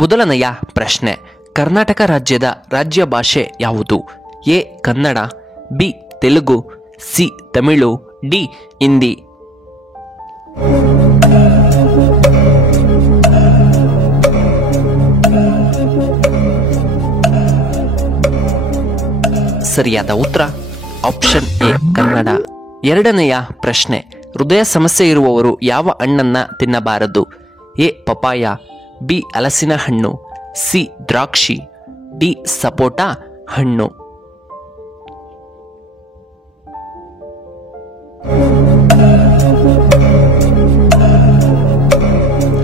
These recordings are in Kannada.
ಮೊದಲನೆಯ ಪ್ರಶ್ನೆ, ಕರ್ನಾಟಕ ರಾಜ್ಯದ ರಾಜ್ಯ ಭಾಷೆ ಯಾವುದು? A Kannada, B Telugu, C Tamil, D Hindi. ಸರಿಯಾದ ಉತ್ತರ ಆಪ್ಷನ್ ಎ ಕನ್ನಡ. ಎರಡನೆಯ ಪ್ರಶ್ನೆ, ಹೃದಯ ಸಮಸ್ಯೆ ಇರುವವರು ಯಾವ ಹಣ್ಣನ್ನ ತಿನ್ನಬಾರದು? ಎ ಪಪಾಯ, ಬಿ ಹಲಸಿನ ಹಣ್ಣು, ಸಿ ದ್ರಾಕ್ಷಿ, ಡಿ ಸಪೋಟ ಹಣ್ಣು.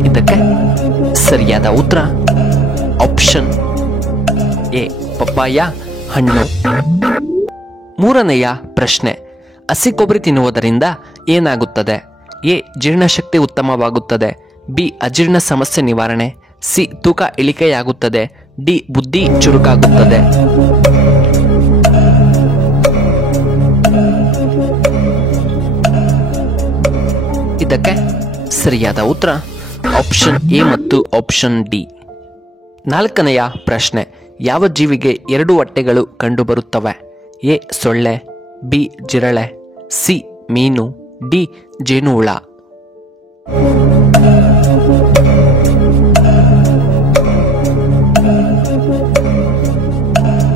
ಇದಕ್ಕೆ ಸರಿಯಾದ ಉತ್ತರ ಆಪ್ಷನ್ ಎ ಪಪ್ಪಾಯ ಹಣ್ಣು. ಮೂರನೆಯ ಪ್ರಶ್ನೆ, ಹಸಿ ಕೊಬ್ಬರಿ ತಿನ್ನುವುದರಿಂದ ಏನಾಗುತ್ತದೆ? ಎ ಜೀರ್ಣಶಕ್ತಿ ಉತ್ತಮವಾಗುತ್ತದೆ, ಬಿ ಅಜೀರ್ಣ ಸಮಸ್ಯೆ ನಿವಾರಣೆ, ಸಿ ತೂಕ ಇಳಿಕೆಯಾಗುತ್ತದೆ, ಡಿ ಬುದ್ಧಿ ಚುರುಕಾಗುತ್ತದೆ. ಇದಕ್ಕೆ ಸರಿಯಾದ ಉತ್ತರ ಆಪ್ಷನ್ ಎ ಮತ್ತು ಆಪ್ಷನ್ ಡಿ. ನಾಲ್ಕನೆಯ ಪ್ರಶ್ನೆ, ಯಾವ ಜೀವಿಗೆ ಎರಡು ಹೊಟ್ಟೆಗಳು ಕಂಡುಬರುತ್ತವೆ? ಎ ಸೊಳ್ಳೆ, ಬಿ ಜಿರಳೆ, ಸಿ ಮೀನು, ಡಿ ಜೇನುಹುಳ.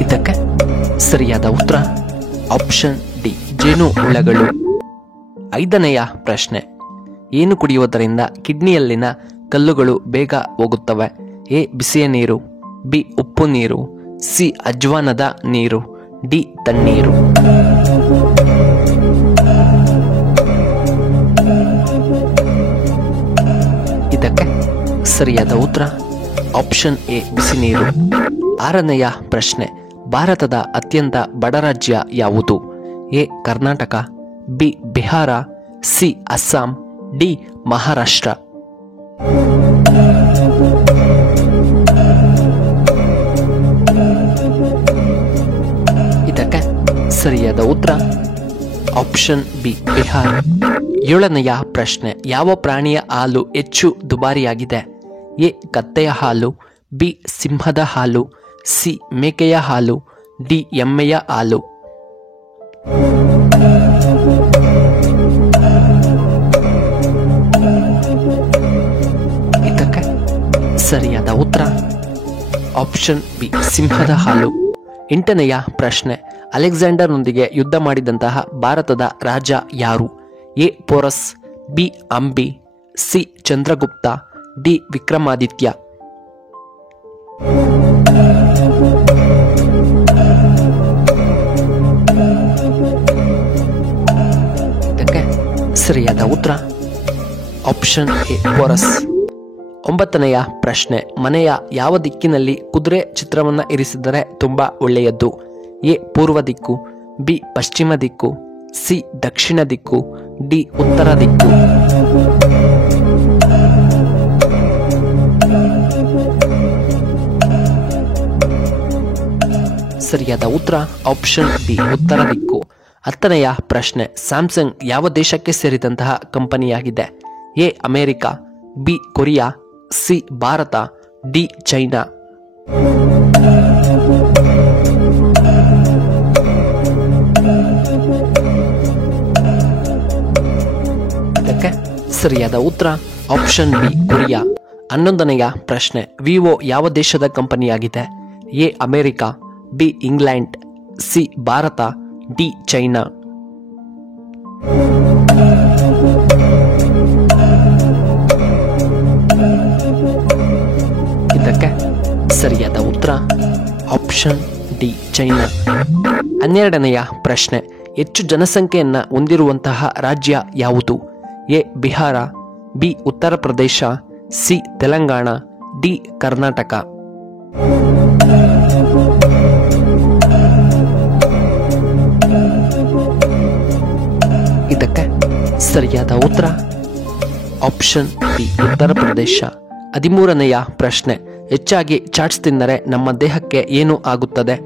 ಇದಕ್ಕೆ ಸರಿಯಾದ ಉತ್ತರ ಆಪ್ಷನ್ ಡಿ ಜೇನುಹುಳಗಳು. ಐದನೆಯ ಪ್ರಶ್ನೆ, ಏನು ಕುಡಿಯುವುದರಿಂದ ಕಿಡ್ನಿಯಲ್ಲಿನ ಕಲ್ಲುಗಳು ಬೇಗ ಹೋಗುತ್ತವೆ? ಎ ಬಿಸಿಯ ನೀರು, ಬಿ ಉಪ್ಪು ನೀರು, ಸಿ ಅಜ್ವಾನದ ನೀರು, ಡಿ ತಣ್ಣೀರು. ಇದಕ್ಕೆ ಸರಿಯಾದ ಉತ್ತರ ಆಪ್ಷನ್ ಎ ಬಿಸಿ ನೀರು. ಆರನೆಯ ಪ್ರಶ್ನೆ, ಭಾರತದ ಅತ್ಯಂತ ಬಡ ರಾಜ್ಯ ಯಾವುದು? A Karnataka, B Bihar, C Assam, D Maharashtra. ಇದಕ್ಕೆ ಸರಿಯಾದ ಉತ್ತರ ಆಪ್ಷನ್ ಬಿ ಬಿಹಾರ. ಏಳನೆಯ ಪ್ರಶ್ನೆ, ಯಾವ ಪ್ರಾಣಿಯ ಹಾಲು ಹೆಚ್ಚು ದುಬಾರಿಯಾಗಿದೆ? ಎ ಕತ್ತೆಯ ಹಾಲು, ಬಿ ಸಿಂಹದ ಹಾಲು, ಸಿ ಮೇಕೆಯ ಹಾಲು, ಡಿ ಎಮ್ಮೆಯ ಹಾಲು. ಇದಕ್ಕೆ ಸರಿಯಾದ ಉತ್ತರ ಆಪ್ಷನ್ ಬಿ ಸಿಂಹದ ಹಾಲು. ಎಂಟನೆಯ ಪ್ರಶ್ನೆ, ಅಲೆಕ್ಸಾಂಡರ್ನೊಂದಿಗೆ ಯುದ್ಧ ಮಾಡಿದಂತಹ ಭಾರತದ ರಾಜ ಯಾರು? A Porus, B Ambi, C Chandragupta, D Vikramaditya. ಇದಕ್ಕೆ ಸರಿಯಾದ ಉತ್ತರ ಆಪ್ಷನ್ ಎ ಪೋರಸ್. ಒಂಬತ್ತನೆಯ ಪ್ರಶ್ನೆ, ಮನೆಯ ಯಾವ ದಿಕ್ಕಿನಲ್ಲಿ ಕುದುರೆ ಚಿತ್ರವನ್ನು ಇರಿಸಿದರೆ ತುಂಬಾ ಒಳ್ಳೆಯದು? ಎ ಪೂರ್ವ ದಿಕ್ಕು, ಬಿ ಪಶ್ಚಿಮ ದಿಕ್ಕು, ಸಿ ದಕ್ಷಿಣ ದಿಕ್ಕು, ಡಿ ಉತ್ತರ ದಿಕ್ಕು. ಸರಿಯಾದ ಉತ್ತರ ಆಪ್ಷನ್ ಡಿ ಉತ್ತರ ದಿಕ್ಕು. ಹತ್ತನೆಯ ಪ್ರಶ್ನೆ, ಸ್ಯಾಮ್ಸಂಗ್ ಯಾವ ದೇಶಕ್ಕೆ ಸೇರಿದಂತಹ ಕಂಪನಿಯಾಗಿದೆ? A America, B Korea, C Bharat, D China. ಇದಕ್ಕೆ ಸರಿಯಾದ ಉತ್ತರ ಆಪ್ಷನ್ ಬಿ ಕೊರಿಯಾ. 11ನೆಯ ಪ್ರಶ್ನೆ, ವಿವೋ ಯಾವ ದೇಶದ ಕಂಪನಿಯಾಗಿದೆ? A America, B England, C Bharat, D China. ಇದಕ್ಕೆ ಸರಿಯಾದ ಉತ್ತರ ಆಪ್ಷನ್ ಡಿ ಚೈನಾ. 12ನೆಯ ಪ್ರಶ್ನೆ, ಹೆಚ್ಚು ಜನಸಂಖ್ಯೆಯನ್ನು ಹೊಂದಿರುವಂತಹ ರಾಜ್ಯ ಯಾವುದು? A Bihar, B Uttar Pradesh, C Telangana, D Karnataka. ಇದಕ್ಕೆ ಸರಿಯಾದ ಉತ್ತರ ಆಪ್ಷನ್ ಬಿ ಉತ್ತರ ಪ್ರದೇಶ. 13ನೆಯ ಪ್ರಶ್ನೆ, ಹೆಚ್ಚಾಗಿ ಚಾಟ್ಸ್ ತಿಂದರೆ ನಮ್ಮ ದೇಹಕ್ಕೆ ಏನು ಆಗುತ್ತದೆ?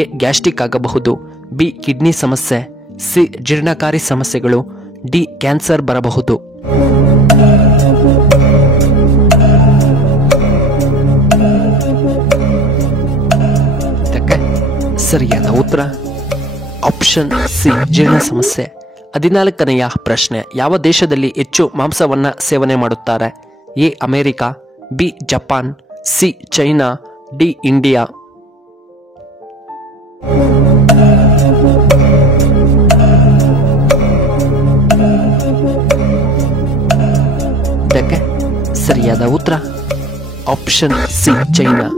ಎ ಗ್ಯಾಸ್ಟ್ರಿಕ್ ಆಗಬಹುದು, ಬಿ ಕಿಡ್ನಿ ಸಮಸ್ಯೆ, ಸಿ ಜೀರ್ಣಕಾರಿ ಸಮಸ್ಯೆಗಳು, ಡಿ ಕ್ಯಾನ್ಸರ್ ಬರಬಹುದು. ಸರಿಯಾದ ಉತ್ತರ ಆಪ್ಷನ್ ಸಿ ಜೀರ್ಣ ಸಮಸ್ಯೆ. 14ನೆಯ ಪ್ರಶ್ನೆ, ಯಾವ ದೇಶದಲ್ಲಿ ಹೆಚ್ಚು ಮಾಂಸವನ್ನ ಸೇವನೆ ಮಾಡುತ್ತಾರೆ? A America, B Japan, C China, D India. ಇದಕ್ಕೆ ಸರಿಯಾದ ಉತ್ತರ ಆಪ್ಷನ್ ಸಿ ಚೈನಾ.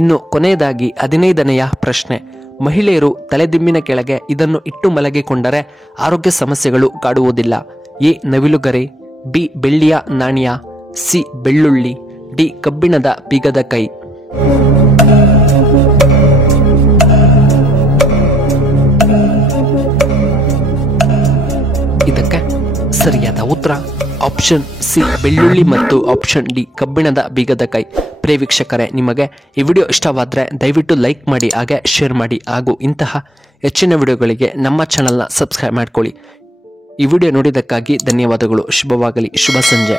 ಇನ್ನು ಕೊನೆಯದಾಗಿ 15ನೆಯ ಪ್ರಶ್ನೆ, ಮಹಿಳೆಯರು ತಲೆದಿಂಬಿನ ಕೆಳಗೆ ಇದನ್ನು ಇಟ್ಟು ಮಲಗಿಕೊಂಡರೆ ಆರೋಗ್ಯ ಸಮಸ್ಯೆಗಳು ಕಾಡುವುದಿಲ್ಲ. ಎ ನವಿಲುಗರಿ, ಬಿ ಬೆಳ್ಳಿಯ ನಾಣ್ಯ, ಸಿ ಬೆಳ್ಳುಳ್ಳಿ, ಡಿ ಕಬ್ಬಿಣದ ಬೀಗದ ಕೈ. ಇದಕ್ಕೆ ಸರಿಯಾದ ಉತ್ತರ ಆಪ್ಷನ್ ಸಿ ಬೆಳ್ಳುಳ್ಳಿ ಮತ್ತು ಆಪ್ಷನ್ ಡಿ ಕಬ್ಬಿಣದ ಬೀಗದ ಕೈ. ಪ್ರಿಯ ವೀಕ್ಷಕರೇ, ನಿಮಗೆ ಈ ವಿಡಿಯೋ ಇಷ್ಟವಾದರೆ ದಯವಿಟ್ಟು ಲೈಕ್ ಮಾಡಿ, ಹಾಗೆ ಶೇರ್ ಮಾಡಿ, ಹಾಗೂ ಇಂತಹ ಹೆಚ್ಚಿನ ವಿಡಿಯೋಗಳಿಗೆ ನಮ್ಮ ಚಾನಲ್ನ ಸಬ್ಸ್ಕ್ರೈಬ್ ಮಾಡ್ಕೊಳ್ಳಿ. ಈ ವಿಡಿಯೋ ನೋಡಿದ್ದಕ್ಕಾಗಿ ಧನ್ಯವಾದಗಳು. ಶುಭವಾಗಲಿ. ಶುಭ ಸಂಜೆ.